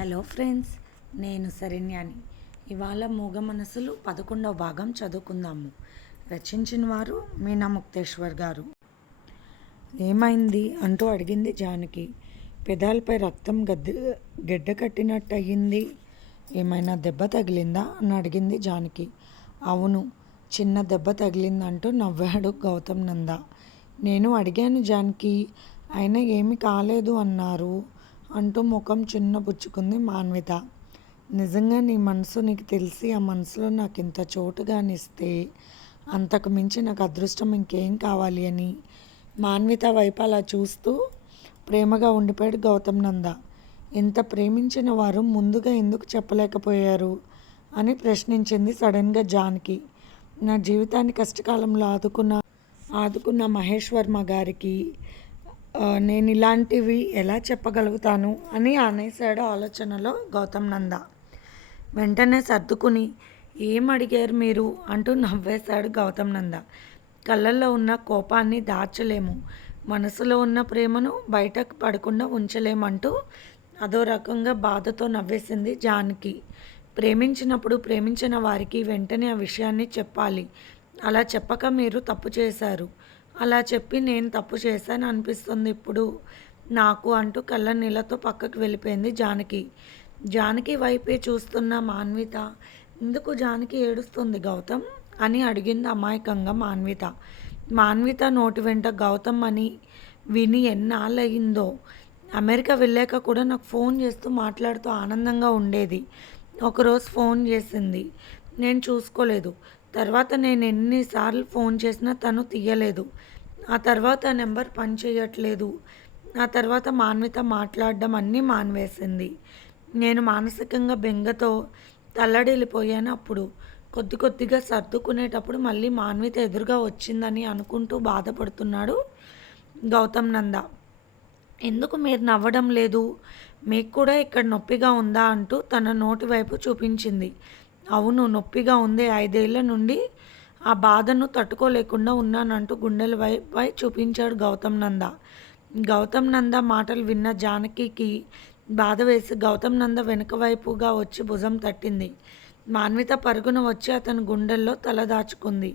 Hello friends నేను శరణ్యాని. ఇవాళ మూగ మనసులు పదకొండవ భాగం చదువుకుందాము. రచించిన వారు మీనా ముక్తేశ్వర్ గారు. ఏమైంది అంటూ అడిగింది జానకి. పెదాలపై రక్తం గద్దె గెడ్డ కట్టినట్టు అయ్యింది ఏమైనా దెబ్బ తగిలిందా అని అడిగింది జానకి. అవును చిన్న దెబ్బ తగిలిందంటూ నవ్వాడు గౌతమ్ నంద. నేను అడిగాను జానకి అయినా ఏమి కాలేదు అన్నారు. అంటూ ముఖం చిన్నపుచ్చుకుంది మాన్విత. నిజంగా నీ మనసు నీకు తెలిసి ఆ మనసులో నాకు ఇంత చోటుగానిస్తే అంతకు మించి నాకు అదృష్టం ఇంకేం కావాలి అని మాన్విత వైపు అలా చూస్తూ ప్రేమగా ఉండిపోయాడు గౌతమ్ నంద. ఇంత ప్రేమించిన వారు ముందుగా ఎందుకు చెప్పలేకపోయారు అని ప్రశ్నించింది సడన్గా జానకి. నా జీవితాన్ని కష్టకాలంలో ఆదుకున్న ఆదుకున్న మహేశ్వర్మ గారికి నేను ఇలాంటివి ఎలా చెప్పగలుగుతాను అని అనేసాడు ఆలోచనలో గౌతమ్ నంద. వెంటనే సర్దుకుని ఏం అడిగారు మీరు? అంటూ నవ్వేశాడు గౌతమ్ నంద. కళ్ళల్లో ఉన్న కోపాన్ని దాచలేము. మనసులో ఉన్న ప్రేమను బయటకు పడకుండా ఉంచలేమంటూ అదో రకంగా బాధతో నవ్వేసింది జానకి. ప్రేమించినప్పుడు ప్రేమించిన వారికి వెంటనే ఆ విషయాన్ని చెప్పాలి. అలా చెప్పక మీరు తప్పు చేశారు. అలా చెప్పి నేను తప్పు చేశాను అనిపిస్తుంది ఇప్పుడు. నాకు అంటూ కళ్ళ నీళ్ళతో పక్కకు వెళ్ళిపోయింది జానకి. జానకి వైపే చూస్తున్న మాన్విత. ఎందుకు జానకి ఏడుస్తుంది గౌతమ్? అని అడిగింది అమాయకంగా మాన్విత. మాన్విత నోటి వెంట గౌతమ్ అని విని ఎన్నాళ్ళయిందో. అమెరికా వెళ్ళాక కూడా నాకు ఫోన్ చేస్తూ మాట్లాడుతూ ఆనందంగా ఉండేది. ఒకరోజు ఫోన్ చేసింది. నేను చూసుకోలేదు. తర్వాత నేను ఎన్నిసార్లు ఫోన్ చేసినా తను తీయలేదు. ఆ తర్వాత నెంబర్ పని చేయట్లేదు. ఆ తర్వాత మాన్విత మాట్లాడడం అన్నీ మాన్వేసింది. నేను మానసికంగా బెంగతో తల్లడిల్లిపోయాను అప్పుడు. కొద్ది కొద్దిగా సర్దుకునేటప్పుడు మళ్ళీ మాన్విత ఎదురుగా వచ్చిందని అనుకుంటూ బాధపడుతున్నాడు గౌతమ్ నంద. ఎందుకు మీరు నవ్వడం లేదు? మీకు కూడా ఇక్కడ నొప్పిగా ఉందా అంటూ తన నోటి వైపు చూపించింది. అవును నొప్పిగా ఉంది ఐదేళ్ళ నుండి. ఆ బాధను తట్టుకోలేకుండా ఉన్నానంటూ గుండెల వైపై చూపించాడు గౌతమ్ నంద. గౌతమ్ నంద మాటలు విన్న జానకికి బాధ వేసి గౌతమ్ నంద వెనుక వైపుగా వచ్చి భుజం తట్టింది. మాన్విత పరుగున వచ్చి అతని గుండెల్లో తల దాచుకుంది.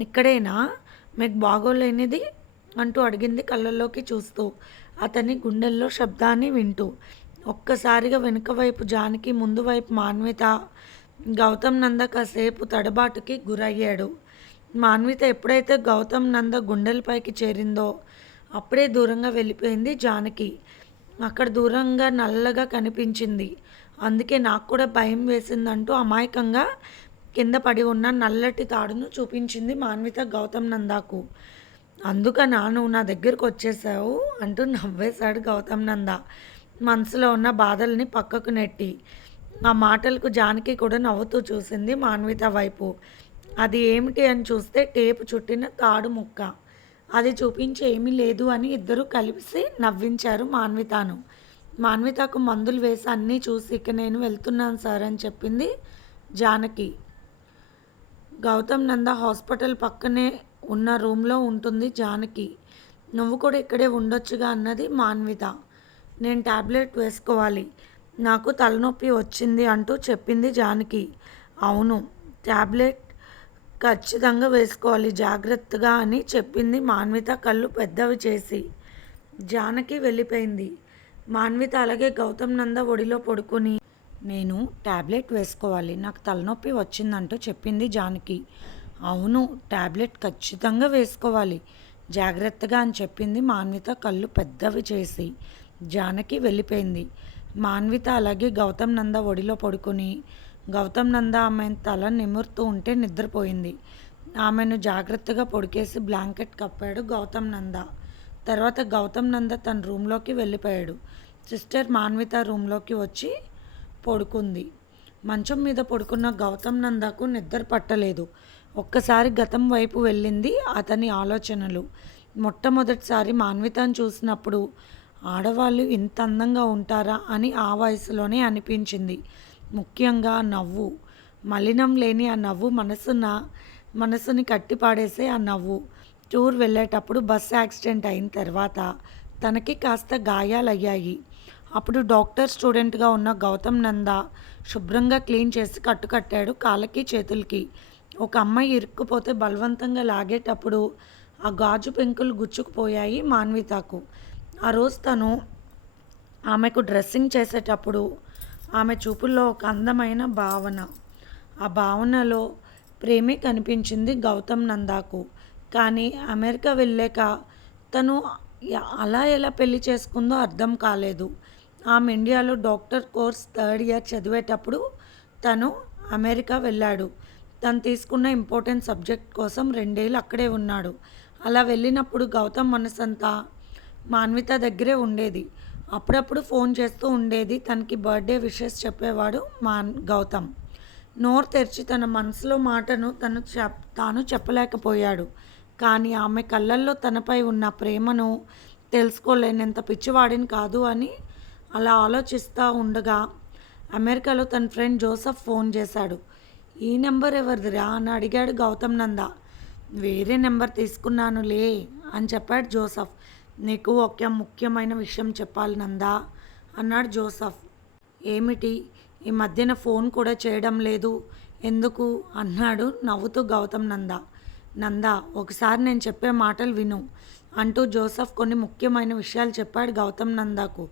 ఇక్కడేనా? మీకు బాగోలేనిది? అంటూ అడిగింది కళ్ళల్లోకి చూస్తూ. అతని గుండెల్లో శబ్దాన్ని వింటూ. ఒక్కసారిగా వెనుక వైపు జానకి ముందు వైపు మాన్విత గౌతమ్ నంద కాసేపు తడబాటుకి గురయ్యాడు. మాన్విత ఎప్పుడైతే గౌతమ్ నంద గుండెలపైకి చేరిందో అప్పుడే దూరంగా వెళ్ళిపోయింది జానకి. అక్కడ దూరంగా నల్లగా కనిపించింది. అందుకే నాకు కూడా భయం వేసిందంటూ అమాయకంగా కింద పడి ఉన్న నల్లటి తాడును చూపించింది మాన్విత గౌతమ్ నందాకు. అందుకనా నువ్వు నా దగ్గరకు వచ్చేసావు? అంటూ నవ్వేశాడు గౌతమ్ నంద. మనసులో ఉన్న బాధల్ని పక్కకు నెట్టి. ఆ మాటలకు జానకి కూడా నవ్వుతూ చూసింది మాన్విత వైపు. అది ఏమిటి అని చూస్తే టేపు చుట్టిన తాడు ముక్క. అది చూపించి ఏమీ లేదు అని ఇద్దరు కలిసి నవ్వించారు మాన్వితను. మాన్వితకు మందులు వేసి అన్నీ చూసి ఇక నేను వెళ్తున్నాను సార్ అని చెప్పింది జానకి. గౌతమ్ నంద హాస్పిటల్ పక్కనే ఉన్న రూమ్లో ఉంటుంది జానకి. నువ్వు కూడా ఇక్కడే ఉండొచ్చుగా అన్నది మాన్విత. నేను టాబ్లెట్ వేసుకోవాలి. నాకు తలనొప్పి వచ్చింది అంటూ చెప్పింది జానకి. అవును ట్యాబ్లెట్ ఖచ్చితంగా వేసుకోవాలి జాగ్రత్తగా అని చెప్పింది మాన్విత కళ్ళు పెద్దవి చేసి. జానకి వెళ్ళిపోయింది. మాన్విత అలాగే గౌతమ్ నంద ఒడిలో పడుకుని నేను ట్యాబ్లెట్ వేసుకోవాలి నాకు తలనొప్పి వచ్చిందంటూ చెప్పింది జానకి. అవును టాబ్లెట్ ఖచ్చితంగా వేసుకోవాలి జాగ్రత్తగా అని చెప్పింది మాన్విత కళ్ళు పెద్దవి చేసి. జానకి వెళ్ళిపోయింది. మాన్విత అలాగే గౌతమ్ నంద ఒడిలో పడుకుని గౌతమ్ నంద ఆమె తల నిమురుతూ ఉంటే నిద్రపోయింది. ఆమెను జాగ్రత్తగా పొడికేసి బ్లాంకెట్ కప్పాడు గౌతమ్ నంద. తర్వాత గౌతమ్ నంద తన రూమ్లోకి వెళ్ళిపోయాడు. సిస్టర్ మాన్విత రూమ్లోకి వచ్చి పడుకుంది. మంచం మీద పడుకున్న గౌతమ్ నందకు నిద్ర పట్టలేదు. ఒక్కసారి గతం వైపు వెళ్ళింది అతని ఆలోచనలు. మొట్టమొదటిసారి మాన్వితను చూసినప్పుడు ఆడవాళ్ళు ఇంత అందంగా ఉంటారా అని ఆ వయసులోనే అనిపించింది. ముఖ్యంగా నవ్వు. మలినం లేని ఆ నవ్వు మనసున మనసుని కట్టిపాడేసే ఆ నవ్వు. టూర్ వెళ్ళేటప్పుడు బస్ యాక్సిడెంట్ అయిన తర్వాత తనకి కాస్త గాయాలయ్యాయి. అప్పుడు డాక్టర్ స్టూడెంట్గా ఉన్న గౌతమ్ నంద శుభ్రంగా క్లీన్ చేసి కట్టుకట్టాడు కాళ్ళకి చేతులకి. ఒక అమ్మాయి ఇరుక్కుపోతే బలవంతంగా లాగేటప్పుడు ఆ గాజు పెంకులు గుచ్చుకుపోయాయి మాన్వితకు. ఆ రోజు తను ఆమెకు డ్రెస్సింగ్ చేసేటప్పుడు ఆమె చూపుల్లో ఒక అందమైన భావన. ఆ భావనలో ప్రేమే కనిపించింది గౌతమ్ నందాకు. కానీ అమెరికా వెళ్ళాక తను అలా ఎలా పెళ్ళి చేసుకుందో అర్థం కాలేదు. ఆమె ఇండియాలో డాక్టర్ కోర్స్ థర్డ్ ఇయర్ చదివేటప్పుడు తను అమెరికా వెళ్ళాడు. తను తీసుకున్న ఇంపార్టెంట్ సబ్జెక్ట్ కోసం రెండేళ్ళు అక్కడే ఉన్నాడు. అలా వెళ్ళినప్పుడు గౌతమ్ మనసంతా మాన్విత దగ్గరే ఉండేది. అప్పుడప్పుడు ఫోన్ చేస్తూ ఉండేది. తనకి బర్త్డే విషెస్ చెప్పేవాడు మాన్ గౌతమ్. నోరు తెరిచి తన మనసులో మాటను తను చెప్ తాను చెప్పలేకపోయాడు. కానీ ఆమె కళ్ళల్లో తనపై ఉన్న ప్రేమను తెలుసుకోలేనంత పిచ్చివాడిని కాదు అని అలా ఆలోచిస్తూ ఉండగా అమెరికాలో తన ఫ్రెండ్ జోసఫ్ ఫోన్ చేశాడు. ఈ నెంబర్ ఎవరిదిరా అని అడిగాడు గౌతమ్ నంద. వేరే నెంబర్ తీసుకున్నానులే అని చెప్పాడు జోసఫ్. నీకు ఒక ముఖ్యమైన విషయం చెప్పాలి నందా అన్నాడు జోసఫ్. ఏమిటి? ఈ మధ్యన ఫోన్ కూడా చేయడం లేదు. ఎందుకు? అన్నాడు నవ్వుతూ గౌతమ్ నంద. నంద ఒకసారి నేను చెప్పే మాటలు విను అంటూ జోసఫ్ కొన్ని ముఖ్యమైన విషయాలు చెప్పాడు గౌతమ్ నందాకు.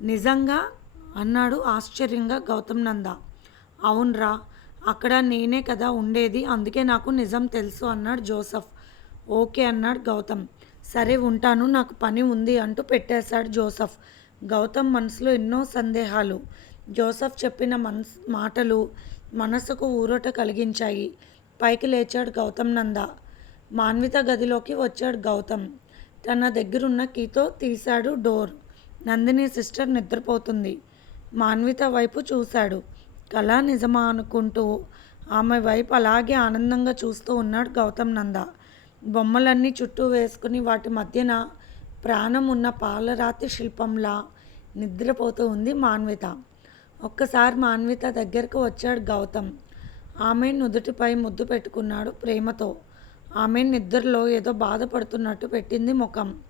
నిజంగా? అన్నాడు ఆశ్చర్యంగా గౌతమ్ నంద. అవునరా అక్కడ నేనే కదా ఉండేది అందుకే నాకు నిజం తెలుసు అన్నాడు జోసఫ్. ఓకే అన్నాడు గౌతమ్. సరే ఉంటాను నాకు పని ఉంది అంటూ పెట్టేశాడు జోసఫ్. గౌతమ్ మనసులో ఎన్నో సందేహాలు. జోసఫ్ చెప్పిన మనస్ మాటలు మనసుకు ఊరట కలిగించాయి. పైకి లేచాడు గౌతమ్ నంద. మాన్విత గదిలోకి వచ్చాడు గౌతమ్. తన దగ్గరున్న కీతో తీశాడు డోర్. నందిని సిస్టర్ నిద్రపోతుంది. మాన్విత వైపు చూశాడు. కళ నిజమా అనుకుంటూ ఆమె వైపు అలాగే ఆనందంగా చూస్తూ ఉన్నాడు గౌతమ్ నంద. బొమ్మలన్నీ చుట్టూ వేసుకుని వాటి మధ్యన ప్రాణం ఉన్న పాలరాతి శిల్పంలా నిద్రపోతూ ఉంది మాన్విత. ఒక్కసారి మాన్విత దగ్గరకు వచ్చాడు గౌతమ్. ఆమె నుదుటిపై ముద్దు పెట్టుకున్నాడు ప్రేమతో. ఆమె నిద్రలో ఏదో బాధపడుతున్నట్టు పెట్టింది ముఖం.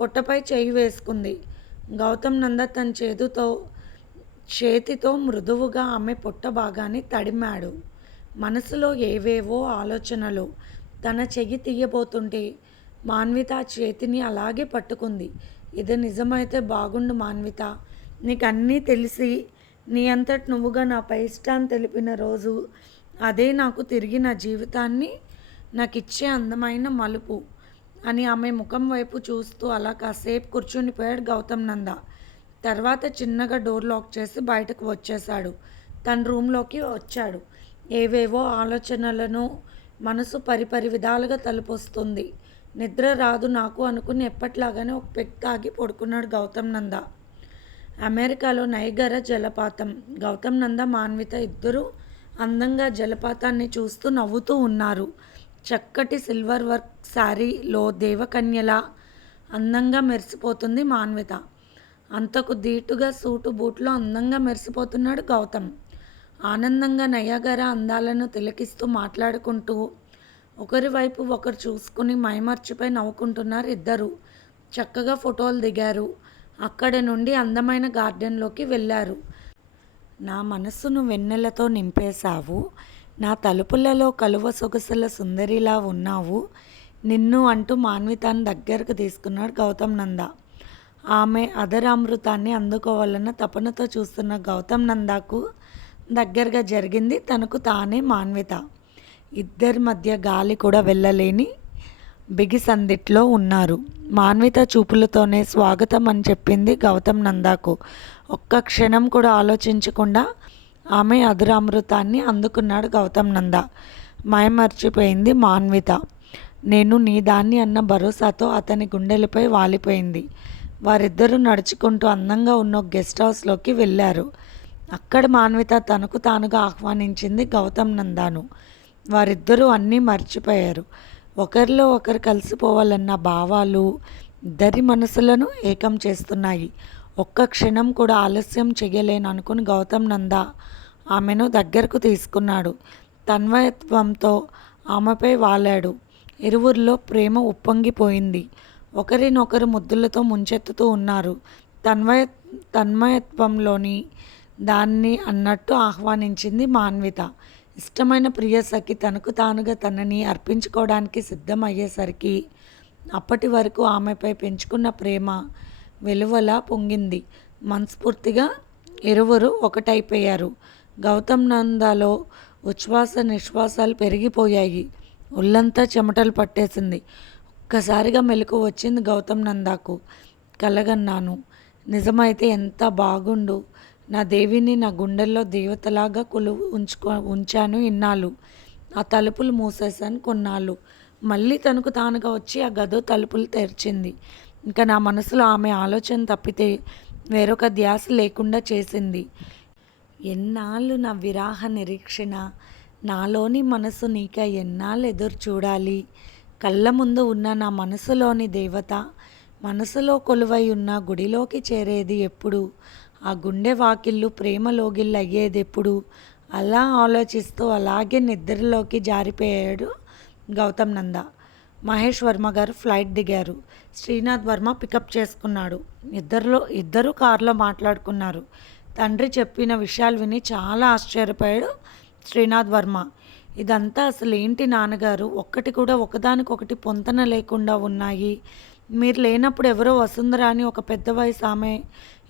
పొట్టపై చేయి వేసుకుంది. గౌతమ్ నంద తన చేతుతో చేతితో మృదువుగా ఆమె పొట్ట భాగాన్ని తడిమాడు. మనసులో ఏవేవో ఆలోచనలు తన చెయ్యి తీయబోతుంటే మాన్విత ఆ చేతిని అలాగే పట్టుకుంది. ఇది నిజమైతే బాగుండు మాన్విత. నీకు అన్నీ తెలిసి నీ అంతటి నువ్వుగా నాపై ఇష్టాన్ని తెలిపిన రోజు అదే నాకు తిరిగి నా జీవితాన్ని నాకు ఇచ్చే అందమైన మలుపు అని ఆమె ముఖం వైపు చూస్తూ అలా కాసేపు కూర్చునిపోయాడు గౌతమ్ నంద. తర్వాత చిన్నగా డోర్ లాక్ చేసి బయటకు వచ్చేశాడు. తన రూమ్లోకి వచ్చాడు. ఏవేవో ఆలోచనలను మనసు పరిపరి విధాలుగా తలుపొస్తుంది. నిద్ర రాదు నాకు అనుకుని ఎప్పట్లాగానే ఒక పెగ్ తాగి పడుకున్నాడు గౌతమ్ నంద. అమెరికాలో నైగర జలపాతం. గౌతమ్ నంద మాన్విత ఇద్దరూ అందంగా జలపాతాన్ని చూస్తూ నవ్వుతూ ఉన్నారు. చక్కటి సిల్వర్ వర్క్ శారీలో దేవకన్యలా అందంగా మెరిసిపోతుంది మాన్విత. అంతకు దీటుగా సూటు బూట్లో అందంగా మెరిసిపోతున్నాడు గౌతమ్. ఆనందంగా నయాగర అందాలను తిలకిస్తూ మాట్లాడుకుంటూ ఒకరి వైపు ఒకరు చూసుకుని మైమర్చిపై నవ్వుకుంటున్నారు ఇద్దరు. చక్కగా ఫోటోలు దిగారు. అక్కడి నుండి అందమైన గార్డెన్లోకి వెళ్ళారు. నా మనస్సును వెన్నెలతో నింపేశావు. నా తలుపులలో కలువ సొగసుల సుందరిలా ఉన్నావు. నిన్ను అంటూ మాన్వితాన్ని దగ్గరకు తీసుకున్నాడు గౌతమ్ నంద. ఆమె అదరామృతాన్ని అందుకోవాలన్న తపనతో చూస్తున్న గౌతమ్ నందాకు దగ్గరగా జరిగింది. తనకు తానే మాన్విత. ఇద్దరి మధ్య గాలి కూడా వెళ్ళలేని బిగిసందిట్లో ఉన్నారు. మాన్విత చూపులతోనే స్వాగతం అని చెప్పింది గౌతమ్ నందాకు. ఒక్క క్షణం కూడా ఆలోచించకుండా ఆమె అదురామృతాన్ని అందుకున్నాడు గౌతమ్ నంద. మయమర్చిపోయింది మాన్విత. నేను నీ దాన్ని అన్న భరోసాతో అతని గుండెలపై వాలిపోయింది. వారిద్దరూ నడుచుకుంటూ అందంగా ఉన్న గెస్ట్ హౌస్లోకి వెళ్ళారు. అక్కడ మాన్విత తనకు తానుగా ఆహ్వానించింది గౌతమ్ నందాను. వారిద్దరూ అన్నీ మర్చిపోయారు. ఒకరిలో ఒకరు కలిసిపోవాలన్న భావాలు ఇద్దరి మనసులను ఏకం చేస్తున్నాయి. ఒక్క క్షణం కూడా ఆలస్యం చేయలేను అనుకుని గౌతమ్ నంద ఆమెను దగ్గరకు తీసుకున్నాడు. తన్వయత్వంతో ఆమెపై వాలాడు. ఇరువురిలో ప్రేమ ఉప్పొంగిపోయింది. ఒకరినొకరు ముద్దులతో ముంచెత్తుతూ ఉన్నారు. తన్వయ తన్మయత్వంలోని దాన్ని అన్నట్టు ఆహ్వానించింది మాన్విత. ఇష్టమైన ప్రియసఖి తనకు తానుగా తనని అర్పించుకోవడానికి సిద్ధమయ్యేసరికి అప్పటి వరకు ఆమెపై పెంచుకున్న ప్రేమ వెలువల పొంగింది. మనస్ఫూర్తిగా ఇరువురు ఒకటైపోయారు. గౌతమ్ నందాలో ఉచ్ఛ్వాస నిశ్వాసాలు పెరిగిపోయాయి. ఒళ్ళంతా చెమటలు పట్టేసింది. ఒక్కసారిగా మెలకు వచ్చింది గౌతమ్ నందాకు. కలగన్నాను. నిజమైతే ఎంత బాగుండు. నా దేవిని నా గుండెల్లో దేవతలాగా కొలువు ఉంచుకో ఉంచాను ఇన్నాళ్ళు. ఆ తలుపులు మూసేశాను కొన్నాళ్ళు. మళ్ళీ తనకు తానుగా వచ్చి ఆ గదో తలుపులు తెరిచింది. ఇంకా నా మనసులో ఆమె ఆలోచన తప్పితే వేరొక ధ్యాస లేకుండా చేసింది. ఎన్నాళ్ళు నా విరాహ నిరీక్షణ? నాలోని మనసు నీక ఎన్నాళ్ళు ఎదురు చూడాలి? కళ్ళ ముందు ఉన్న నా మనసులోని దేవత మనసులో కొలువై ఉన్న గుడిలోకి చేరేది ఎప్పుడు? ఆ గుండె వాకిళ్ళు ప్రేమలోగిళ్ళు అయ్యేది ఎప్పుడు? అలా ఆలోచిస్తూ అలాగే నిద్రలోకి జారిపోయాడు గౌతమ్ నంద. మహేష్ వర్మ గారు ఫ్లైట్ దిగారు. శ్రీనాథ్ వర్మ పికప్ చేసుకున్నాడు. ఇద్దరిలో ఇద్దరు కారులో మాట్లాడుకున్నారు. తండ్రి చెప్పిన విషయాలు విని చాలా ఆశ్చర్యపోయాడు శ్రీనాథ్ వర్మ. ఇదంతా అసలు ఏంటి నాన్నగారు? ఒక్కటి కూడా ఒకదానికొకటి పొంతన లేకుండా ఉన్నాయి. మీరు లేనప్పుడు ఎవరో వసుంధర అని ఒక పెద్ద వయసు ఆమె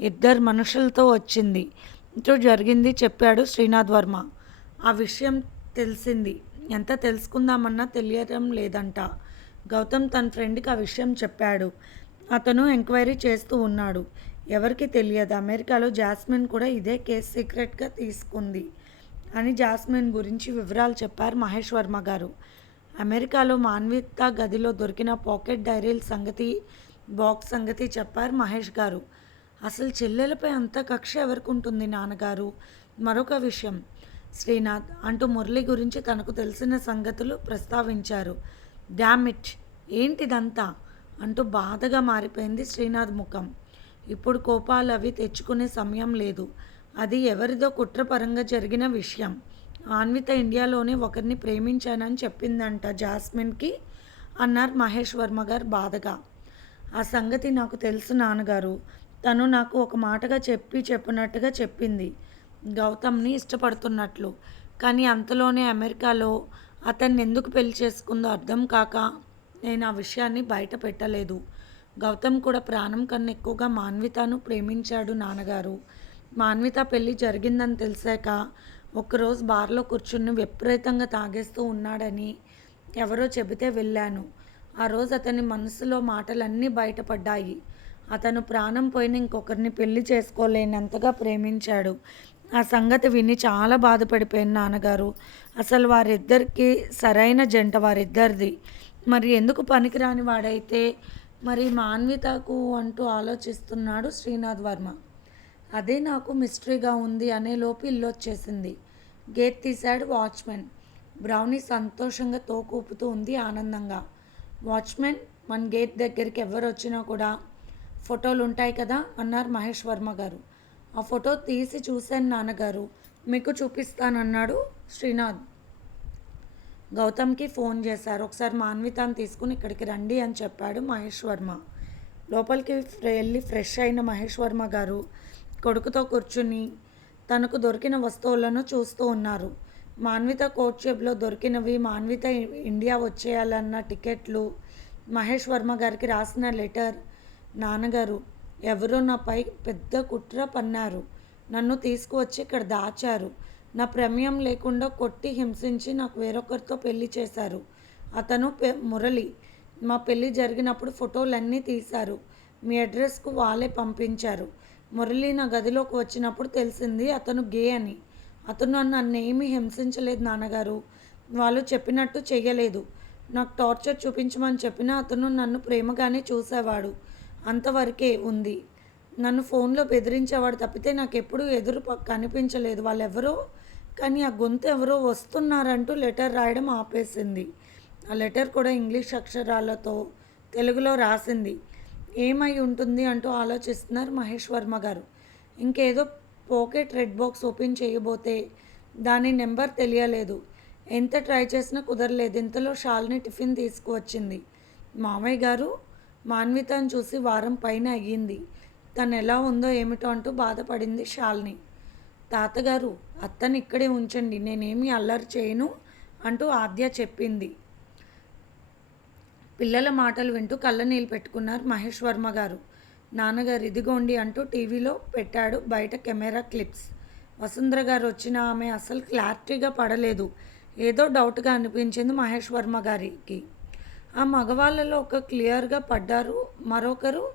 ఇద్దరు మనుషులతో వచ్చింది. ఇటు జరిగింది చెప్పాడు శ్రీనాథ్ వర్మ. ఆ విషయం తెలిసింది. ఎంత తెలుసుకుందామన్నా తెలియడం లేదంట. గౌతమ్ తన ఫ్రెండ్కి ఆ విషయం చెప్పాడు. అతను ఎంక్వైరీ చేస్తూ ఉన్నాడు. ఎవరికి తెలియదు. అమెరికాలో జాస్మిన్ కూడా ఇదే కేసు సీక్రెట్గా తీసుకుంది అని జాస్మిన్ గురించి వివరాలు చెప్పారు మహేష్ వర్మ గారు. అమెరికాలో మాన్విత గదిలో దొరికిన పాకెట్ డైరీల సంగతి బాక్స్ సంగతి చెప్పారు మహేష్ గారు. అసలు చెల్లెలపై అంత కక్ష ఎవరికి ఉంటుంది నాన్నగారు? మరొక విషయం. శ్రీనాథ్ అంటూ మురళి గురించి తనకు తెలిసిన సంగతులు ప్రస్తావించారు. డామిట్ ఏంటిదంతా? అంటూ బాధగా మారిపోయింది శ్రీనాథ్ ముఖం. ఇప్పుడు కోపాలు అవి తెచ్చుకునే సమయం లేదు. అది ఎవరిదో కుట్రపరంగా జరిగిన విషయం. ఆన్విత ఇండియాలోనే ఒకరిని ప్రేమించానని చెప్పిందంట జాస్మిన్కి అన్నారు మహేష్ వర్మ గారు బాధగా. ఆ సంగతి నాకు తెలుసు నాన్నగారు. తను నాకు ఒక మాటగా చెప్పి చెప్పినట్టుగా చెప్పింది. గౌతమ్ని ఇష్టపడుతున్నట్లు. కానీ అంతలోనే అమెరికాలో అతన్ని ఎందుకు పెళ్ళి చేసుకుందో అర్థం కాక నేను ఆ విషయాన్ని బయట పెట్టలేదు. గౌతమ్ కూడా ప్రాణం కన్నా ఎక్కువగా మాన్వితను ప్రేమించాడు నాన్నగారు. మాన్విత పెళ్ళి జరిగిందని తెలిసాక ఒకరోజు బార్లో కూర్చుని విపరీతంగా తాగేస్తూ ఉన్నాడని ఎవరో చెబితే వెళ్ళాను. ఆ రోజు అతని మనసులో మాటలన్నీ బయటపడ్డాయి. అతను ప్రాణం పోయిన ఇంకొకరిని పెళ్ళి చేసుకోలేనంతగా ప్రేమించాడు. ఆ సంగతి విని చాలా బాధపడిపోయిన నాన్నగారు. అసలు వారిద్దరికి సరైన జంట వారిద్దరిది. మరి ఎందుకు పనికిరాని వాడైతే? మరి మాన్వితకు అంటూ ఆలోచిస్తున్నాడు శ్రీనాథ్ వర్మ. అదే నాకు మిస్టరీగా ఉంది అనే లోపు ఇల్లు వచ్చేసింది. గేట్ తీశాడు వాచ్మెన్. బ్రౌనీ సంతోషంగా తోకూపుతూ ఉంది ఆనందంగా. వాచ్మెన్ మన గేట్ దగ్గరికి ఎవరు వచ్చినా కూడా ఫోటోలు ఉంటాయి కదా అన్నారు మహేష్ వర్మ గారు. ఆ ఫోటో తీసి చూశాను నాన్నగారు. మీకు చూపిస్తానన్నాడు శ్రీనాథ్. గౌతమ్కి ఫోన్ చేశారు. ఒకసారి మాన్వితాన్ని తీసుకుని ఇక్కడికి రండి అని చెప్పాడు మహేష్ వర్మ. లోపలికి వెళ్ళి ఫ్రెష్ అయిన మహేష్ వర్మ గారు కొడుకుతో కూర్చుని తనకు దొరికిన వస్తువులను చూస్తూ ఉన్నారు. మాన్విత కోట్షేప్లో దొరికినవి మాన్విత ఇండియా వచ్చేయాలన్న టికెట్లు మహేష్ వర్మ గారికి రాసిన లెటర్ నాన్నగారు ఎవరో నాపై పెద్ద కుట్ర పన్నారు. నన్ను తీసుకువచ్చి ఇక్కడ దాచారు. నా ప్రమేయం లేకుండా కొట్టి హింసించి నాకు వేరొకరితో పెళ్ళి చేశారు. అతను పె మురళి. మా పెళ్ళి జరిగినప్పుడు ఫోటోలన్నీ తీశారు. మీ అడ్రస్కు వాళ్ళే పంపించారు. మురళి నా గదిలోకి వచ్చినప్పుడు తెలిసింది అతను గే అని. అతను నన్ను ఏమీ హింసించలేదు నాన్నగారు. వాళ్ళు చెప్పినట్టు చెయ్యలేదు. నాకు టార్చర్ చూపించమని చెప్పినా అతను నన్ను ప్రేమగానే చూసేవాడు. అంతవరకే ఉంది. నన్ను ఫోన్లో బెదిరించేవాడు తప్పితే నాకు ఎప్పుడూ ఎదురు కనిపించలేదు. వాళ్ళెవరో? కానీ ఆ గొంతు ఎవరో వస్తున్నారంటూ లెటర్ రాయడం ఆపేసింది. ఆ లెటర్ కూడా ఇంగ్లీష్ అక్షరాలతో తెలుగులో రాసింది. ఏమై ఉంటుంది అంటూ ఆలోచిస్తున్నారు మహేష్ వర్మ గారు. ఇంకేదో పాకెట్ రెడ్ బాక్స్ ఓపెన్ చేయబోతే దాని నెంబర్ తెలియలేదు. ఎంత ట్రై చేసినా కుదరలేదు. ఇంతలో షాల్ని టిఫిన్ తీసుకువచ్చింది. మామయ్య గారు మాన్వితను చూసి వారం పైన అయ్యింది. తను ఎలా ఉందో ఏమిటో అంటూ బాధపడింది షాల్ని. తాతగారు అత్తని ఇక్కడే ఉంచండి. నేనేమి అల్లరి చేయను అంటూ ఆద్య చెప్పింది. పిల్లల మాటలు వింటూ కళ్ళనీళ్ళు పెట్టుకున్నారు మహేష్ వర్మ గారు. నాన్నగారు ఇదిగోండి అంటూ టీవీలో పెట్టాడు బయట కెమెరా క్లిప్స్. వసుంధర గారు వచ్చిన ఆమె అసలు క్లారిటీగా పడలేదు. ఏదో డౌట్గా అనిపించింది మహేష్ వర్మ గారికి. ఆ మగవాళ్ళలో ఒక క్లియర్గా పడ్డారు మరొకరు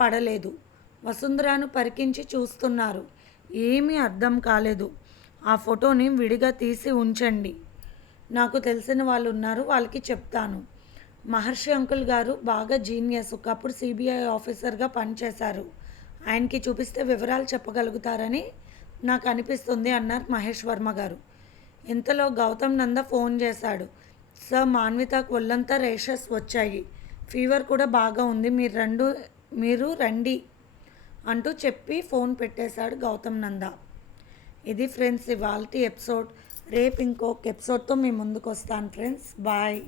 పడలేదు. వసుంధరను పరికించి చూస్తున్నారు. ఏమీ అర్థం కాలేదు. ఆ ఫోటోని విడిగా తీసి ఉంచండి. నాకు తెలిసిన వాళ్ళు ఉన్నారు వాళ్ళకి చెప్తాను. మహర్షి అంకుల్ గారు బాగా జీనియస్. ఒకప్పుడు సిబిఐ ఆఫీసర్గా పనిచేశారు. ఆయనకి చూపిస్తే వివరాలు చెప్పగలుగుతారని నాకు అనిపిస్తుంది అన్నారు మహేష్ వర్మ గారు. ఇంతలో గౌతమ్ నంద ఫోన్ చేశాడు. సార్ మాన్వితకు ఒళ్ళంతా రేషెస్ వచ్చాయి. ఫీవర్ కూడా బాగా ఉంది. మీరు రెండు మీరు రండి అంటూ చెప్పి ఫోన్ పెట్టేశాడు గౌతమ్ నంద. ఇది ఫ్రెండ్స్ ఇవాళ ఎపిసోడ్. రేపు ఇంకొక ఎపిసోడ్తో మీ ముందుకు వస్తాను ఫ్రెండ్స్. బాయ్.